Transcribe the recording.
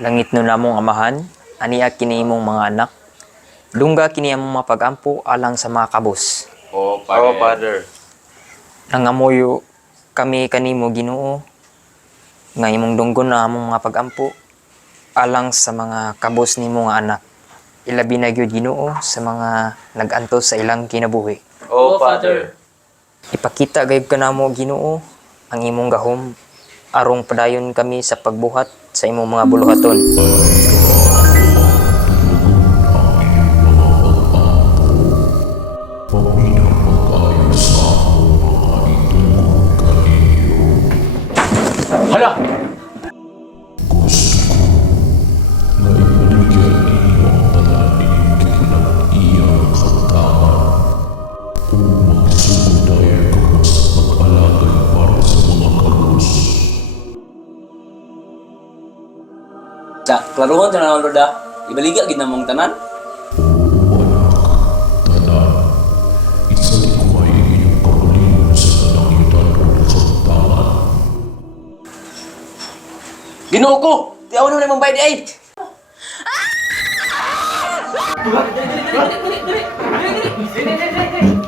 Langit no namong amahan, ania kini imong mga anak. Dungga kini among mapagampo alang sa mga kabos. O Father. Nangamuyo kami kanimo Ginoo nga imong dunggon na among mga pagampo alang sa mga kabos nimo nga anak. Ilabi na gyud Ginoo sa mga nag-antos sa ilang kinabuhi. O Father. Ipakita gayud kanamo Ginoo ang imong gahom arong padayon kami sa pagbuhat sa imong mga buluhaton. Hala! Sa klaruhon sa nang Lord, ibaliga gid namong tanan. Ginoo ko, tiyaw na mong bayad ay. Dili, dili, dili, dili, dili, dili, dili, dili, dili, dili, dili, dili,